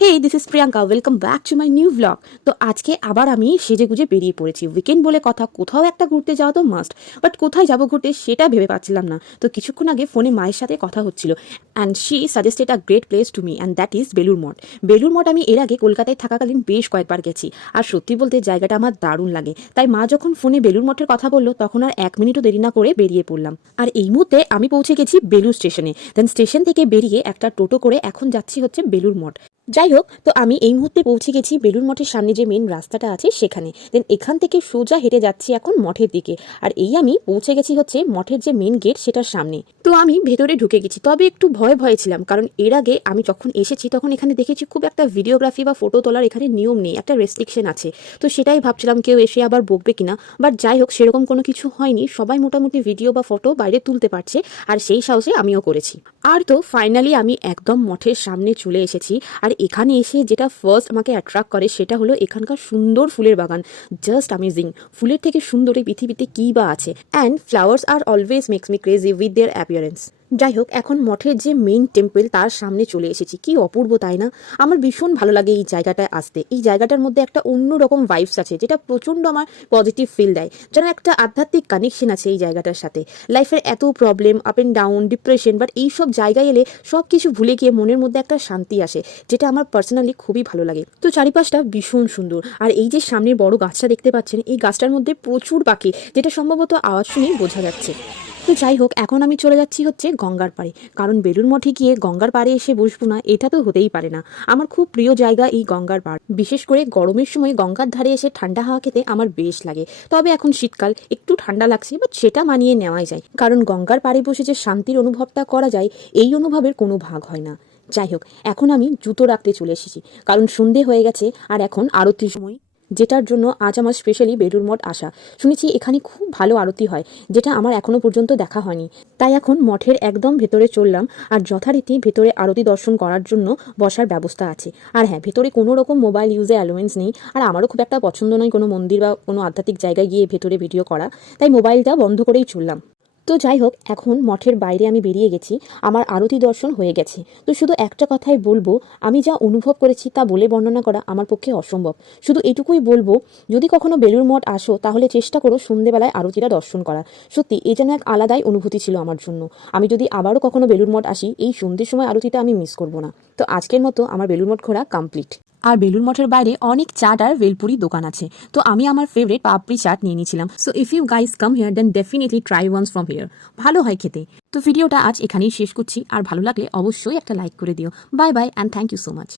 Hey this is Priyanka, welcome back to my new blog. তো আজকে আবার আমি সেজেগুজে বেরিয়ে পড়েছি। উইকেন্ড বলে কথা, কোথাও একটা ঘুরতে যাওয়া তো মাস্ট, বাট কোথায় যাবো ঘুরতে সেটা ভেবে পাচ্ছিলাম না। তো কিছুক্ষণ আগে ফোনে মায়ের সাথে কথা হচ্ছিল, and she suggested a great place to me, and that is Belur Math. Belur Math আমি এর আগে কলকাতায় থাকাকালীন বেশ কয়েকবার গেছি, আর সত্যি বলতে জায়গাটা আমার দারুণ লাগে। তাই মা যখন ফোনে বেলুর মঠের কথা বললো, তখন আর এক মিনিটও দেরি না করে বেরিয়ে পড়লাম। আর এই মুহূর্তে আমি পৌঁছে গেছি বেলুর স্টেশনে। দেন স্টেশন থেকে বেরিয়ে একটা টোটো করে এখন যাচ্ছি হচ্ছে বেলুর মঠ। যাই হোক, তো আমি এই মুহূর্তে পৌঁছে গেছি বেলুর মঠের সামনে যে মেন রাস্তাটা আছে সেখানে। দেন এখান থেকে সোজা হেঁটে যাচ্ছি এখন মঠের দিকে। আর এই আমি পৌঁছে গেছি হচ্ছে মঠের যে মেন গেট সেটার সামনে। তো আমি ভেতরে ঢুকে গেছি, তবে একটু ভয়ে ছিলাম, কারণ এর আগে আমি যখন এসেছি তখন এখানে দেখেছি খুব একটা ভিডিওগ্রাফি বা ফটো তোলার এখানে নিয়ম নেই, একটা রেস্ট্রিকশন আছে। তো সেটাই ভাবছিলাম কেউ এসে আবার বকবে কিনা, বাট যাই হোক সেরকম কোনো কিছু হয়নি। সবাই মোটামুটি ভিডিও বা ফটো বাইরে তুলতে পারছে, আর সেই সাহসে আমিও করেছি। আর তো ফাইনালি আমি একদম মঠের সামনে চলে এসেছি। আর এখানে এসে যেটা ফার্স্ট আমাকে অ্যাট্রাক্ট করে সেটা হলো এখানকার সুন্দর ফুলের বাগান। Just amazing. ফুলের থেকে সুন্দর এই পৃথিবীতে কী বা আছে। And flowers are always makes me crazy with their appearance. যাই হোক, এখন মঠের যে মেইন টেম্পল তার সামনে চলে এসেছি। কি অপূর্ব, তাই না? আমার ভীষণ ভালো লাগে এই জায়গাটায় আসতে। এই জায়গাটার মধ্যে একটা অন্যরকম ভাইবস আছে, যেটা প্রচণ্ড আমার পজিটিভ ফিল দেয়। যেন একটা আধ্যাত্মিক কানেকশন আছে এই জায়গাটার সাথে। লাইফের এত problem, up and down, depression, but এইসব জায়গায় এলে সব কিছু ভুলে গিয়ে মনের মধ্যে একটা শান্তি আসে, যেটা আমার পার্সোনালি খুবই ভালো লাগে। তো চারিপাশটা ভীষণ সুন্দর। আর এই যে সামনের বড় গাছটা দেখতে পাচ্ছেন, এই গাছটার মধ্যে প্রচুর পাখি, যেটা সম্ভবত আওয়াজ শুনেই বোঝা যাচ্ছে। তো যাই হোক, এখন আমি চলে যাচ্ছি হচ্ছে গঙ্গার পাড়ে, কারণ বেলুর মঠে গিয়ে গঙ্গার পাড়ে এসে বসবো না, এটা তো হতেই পারে না। আমার খুব প্রিয় জায়গা এই গঙ্গার পাড়। বিশেষ করে গরমের সময় গঙ্গার ধারে এসে ঠান্ডা হাওয়া খেতে আমার বেশ লাগে। তবে এখন শীতকাল, একটু ঠান্ডা লাগছে, বাট সেটা মানিয়ে নেওয়াই যায়, কারণ গঙ্গার পাড়ে বসে যে শান্তির অনুভবটা করা যায়, এই অনুভবের কোনো ভাগ হয় না। যাই হোক, এখন আমি জুতো রাখতে চলে এসেছি, কারণ সন্ধে হয়ে গেছে আর এখন আরতির সময়, যেটার জন্য আজ আমার স্পেশালি বেলুর মঠ আসা। শুনেছি এখানে খুব ভালো আরতি হয়, যেটা আমার এখনো পর্যন্ত দেখা হয়নি। তাই এখন মঠের একদম ভেতরে চললাম, আর যথারীতি ভেতরে আরতি দর্শন করার জন্য বসার ব্যবস্থা আছে। আর হ্যাঁ, ভেতরে কোনো রকম মোবাইল ইউজে অ্যালোয়েন্স নেই, আর আমারও খুব একটা পছন্দ নয় কোনো মন্দির বা কোনো আধ্যাত্মিক জায়গায় গিয়ে ভেতরে ভিডিও করা, তাই মোবাইলটা বন্ধ করেই চললাম। তো যাই হোক, এখন মঠের বাইরে আমি বেরিয়ে গেছি, আমার আরতি দর্শন হয়ে গেছে। তো শুধু একটা কথাই বলবো, আমি যা অনুভব করেছি তা বলে বর্ণনা করা আমার পক্ষে অসম্ভব। শুধু এটুকুই বলবো, যদি কখনো বেলুর মঠ আসো তাহলে চেষ্টা করো সন্ধেবেলায় আরতিটা দর্শন করা। সত্যি এ যেন এক আলাদাই অনুভূতি ছিল আমার জন্য। আমি যদি আবারও কখনো বেলুর মঠ আসি, এই সন্ধ্যের সময় আরতিটা আমি মিস করবো না। তো আজকের মতো আমার বেলুর মঠ ঘোরা কমপ্লিট। আর বেলুর মঠের বাইরে অনেক চাট আর ভেলপুরি দোকান আছে। তো আমি আমার ফেভারিট পাপড়ি চাট নিয়ে নিয়েছিলাম। So if you guys come here, then definitely try once from here. ভালো হয় খেতে। তো ভিডিওটা আজ এখানেই শেষ করছি, আর ভালো লাগলে অবশ্যই একটা লাইক করে দিও। Bye bye and thank you so much.